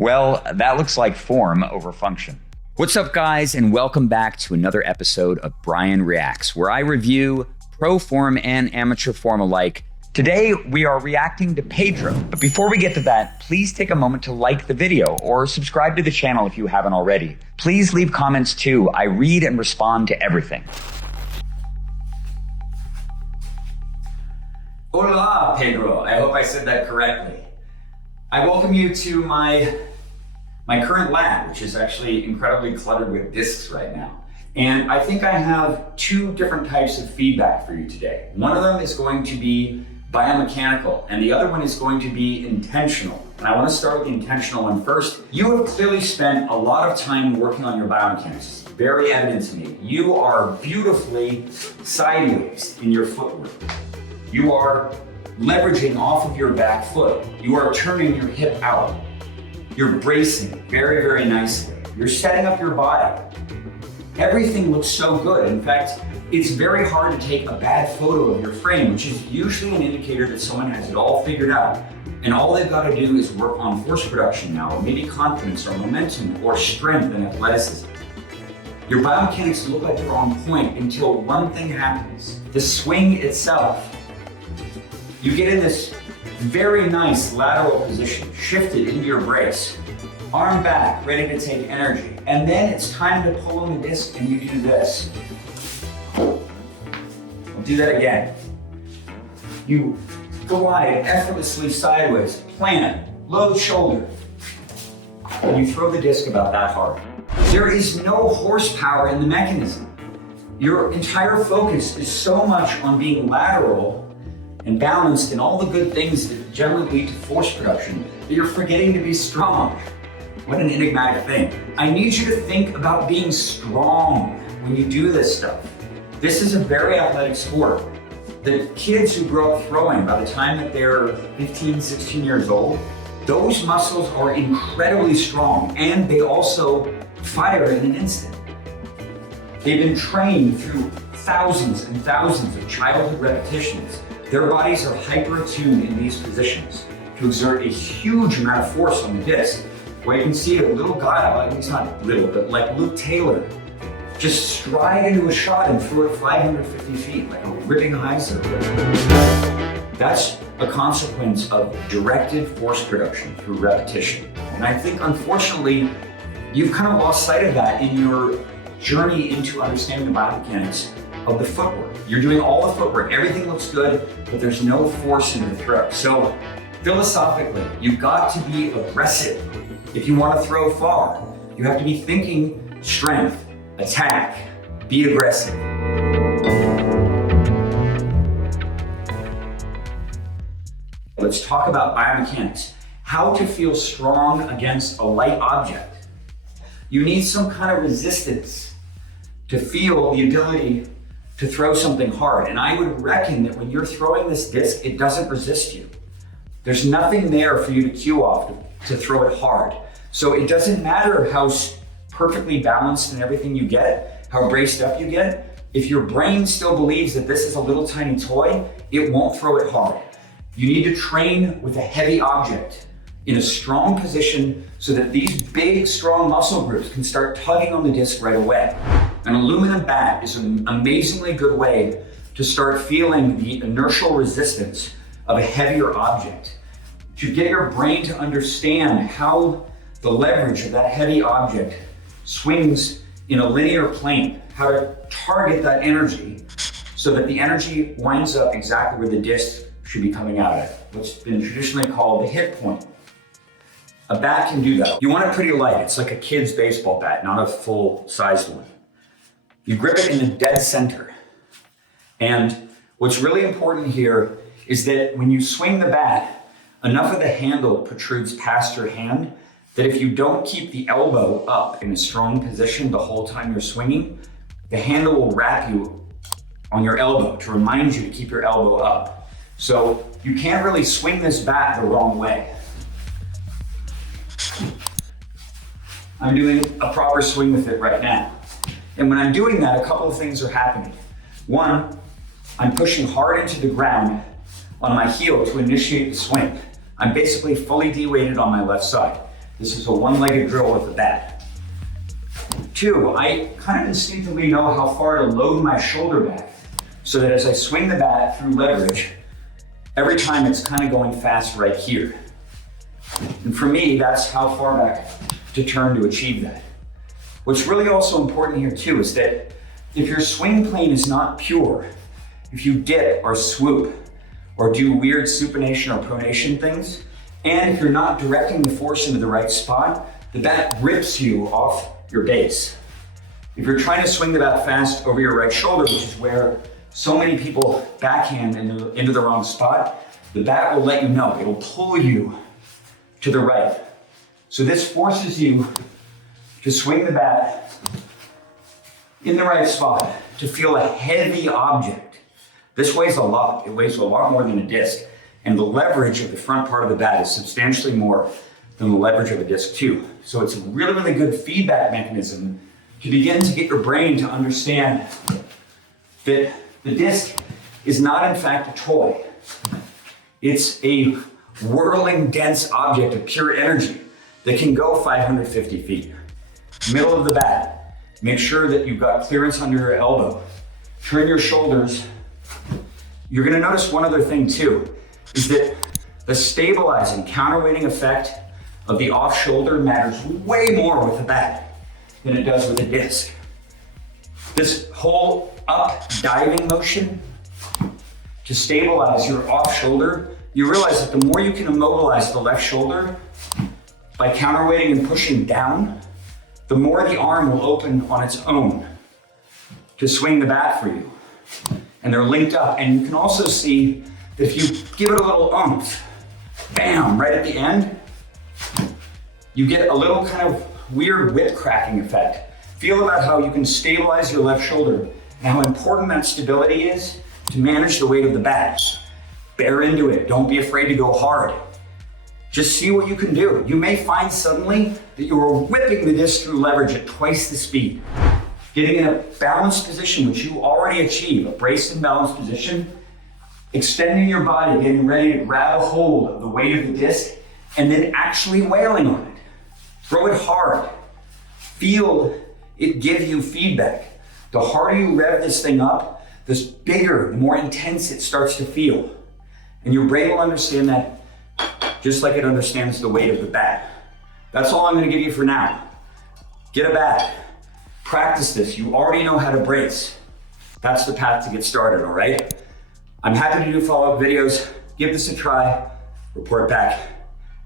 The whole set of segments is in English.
Well, that looks like form over function. What's up, guys, and welcome back to another episode of Brian Reacts, where I review pro form and amateur form alike. Today, we are reacting to Pedro. But before we get to that, please take a moment to like the video or subscribe to the channel if you haven't already. Please leave comments too. I read and respond to everything. Hola, Pedro. I hope I said that correctly. I welcome you to my current lab, which is actually incredibly cluttered with discs right now. And I think I have two different types of feedback for you today. One of them is going to be biomechanical, and the other one is going to be intentional. And I want to start with the intentional one first. You have clearly spent a lot of time working on your biomechanics. It's very evident to me. You are beautifully sideways in your footwork. You are leveraging off of your back foot. You are turning your hip out. You're bracing very, very nicely. You're setting up your body. Everything looks so good. In fact, it's very hard to take a bad photo of your frame, which is usually an indicator that someone has it all figured out. And all they've got to do is work on force production now, or maybe confidence or momentum or strength and athleticism. Your biomechanics look like they're on point until one thing happens. The swing itself. You get in this very nice lateral position, shifted into your brace, arm back, ready to take energy. And then it's time to pull on the disc and you do this. I'll do that again. You glide effortlessly sideways, plant, low shoulder, and you throw the disc about that hard. There is no horsepower in the mechanism. Your entire focus is so much on being lateral and balanced and all the good things that generally lead to force production that you're forgetting to be strong. What an enigmatic thing. I need you to think about being strong when you do this stuff. This is a very athletic sport. The kids who grow up throwing, by the time that they're 15, 16 years old, those muscles are incredibly strong and they also fire in an instant. They've been trained through thousands and thousands of childhood repetitions. Their bodies are hyper-attuned in these positions to exert a huge amount of force on the disc. Where you can see a little guy, like he's not little, but like Luke Taylor, just stride into a shot and throw it 550 feet like a ripping hyzer. That's a consequence of directed force production through repetition. And I think, unfortunately, you've kind of lost sight of that in your journey into understanding the biomechanics of the footwork. You're doing all the footwork, everything looks good, but there's no force in the throw. So philosophically, you've got to be aggressive. If you want to throw far, you have to be thinking strength, attack, be aggressive. Let's talk about biomechanics. How to feel strong against a light object. You need some kind of resistance to feel the ability to throw something hard. And I would reckon that when you're throwing this disc, it doesn't resist you. There's nothing there for you to cue off to throw it hard. So it doesn't matter how perfectly balanced and everything you get, how braced up you get. If your brain still believes that this is a little tiny toy, it won't throw it hard. You need to train with a heavy object in a strong position so that these big, strong muscle groups can start tugging on the disc right away. An aluminum bat is an amazingly good way to start feeling the inertial resistance of a heavier object, to get your brain to understand how the leverage of that heavy object swings in a linear plane, how to target that energy so that the energy winds up exactly where the disc should be coming out at, what's been traditionally called the hit point. A bat can do that. You want it pretty light. It's like a kid's baseball bat, not a full-sized one. You grip it in the dead center. And what's really important here is that when you swing the bat, enough of the handle protrudes past your hand that if you don't keep the elbow up in a strong position the whole time you're swinging, the handle will wrap you on your elbow to remind you to keep your elbow up. So you can't really swing this bat the wrong way. I'm doing a proper swing with it right now. And when I'm doing that, a couple of things are happening. One, I'm pushing hard into the ground on my heel to initiate the swing. I'm basically fully de-weighted on my left side. This is a one-legged drill with a bat. 2, I kind of instinctively know how far to load my shoulder back so that as I swing the bat through leverage, every time it's kind of going fast right here. And for me, that's how far back to turn to achieve that. What's really also important here too is that if your swing plane is not pure, if you dip or swoop or do weird supination or pronation things, and if you're not directing the force into the right spot, the bat rips you off your base. If you're trying to swing the bat fast over your right shoulder, which is where so many people backhand into the wrong spot, the bat will let you know. It'll pull you to the right. So this forces you to swing the bat in the right spot, to feel a heavy object. This weighs a lot. It weighs a lot more than a disc. And the leverage of the front part of the bat is substantially more than the leverage of a disc too. So it's a really, really good feedback mechanism to begin to get your brain to understand that the disc is not in fact a toy. It's a whirling, dense object of pure energy that can go 550 feet. Middle of the bat, make sure that you've got clearance under your elbow. Turn your shoulders. You're gonna notice one other thing too, is that the stabilizing, counterweighting effect of the off shoulder matters way more with the bat than it does with a disc. This whole up diving motion to stabilize your off shoulder, you realize that the more you can immobilize the left shoulder by counterweighting and pushing down, the more the arm will open on its own to swing the bat for you. And they're linked up. And you can also see that if you give it a little oomph, bam, right at the end, you get a little kind of weird whip cracking effect. Feel about how you can stabilize your left shoulder and how important that stability is to manage the weight of the bat. Bear into it. Don't be afraid to go hard. Just see what you can do. You may find suddenly that you are whipping the disc through leverage at twice the speed. Getting in a balanced position, which you already achieve, a braced and balanced position, extending your body, getting ready to grab a hold of the weight of the disc, and then actually wailing on it. Throw it hard. Feel it give you feedback. The harder you rev this thing up, the bigger, the more intense it starts to feel. And your brain will understand that just like it understands the weight of the bat. That's all I'm gonna give you for now. Get a bat. Practice this. You already know how to brace. That's the path to get started, all right? I'm happy to do follow-up videos. Give this a try, report back,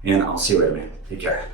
and I'll see you later, man. Take care.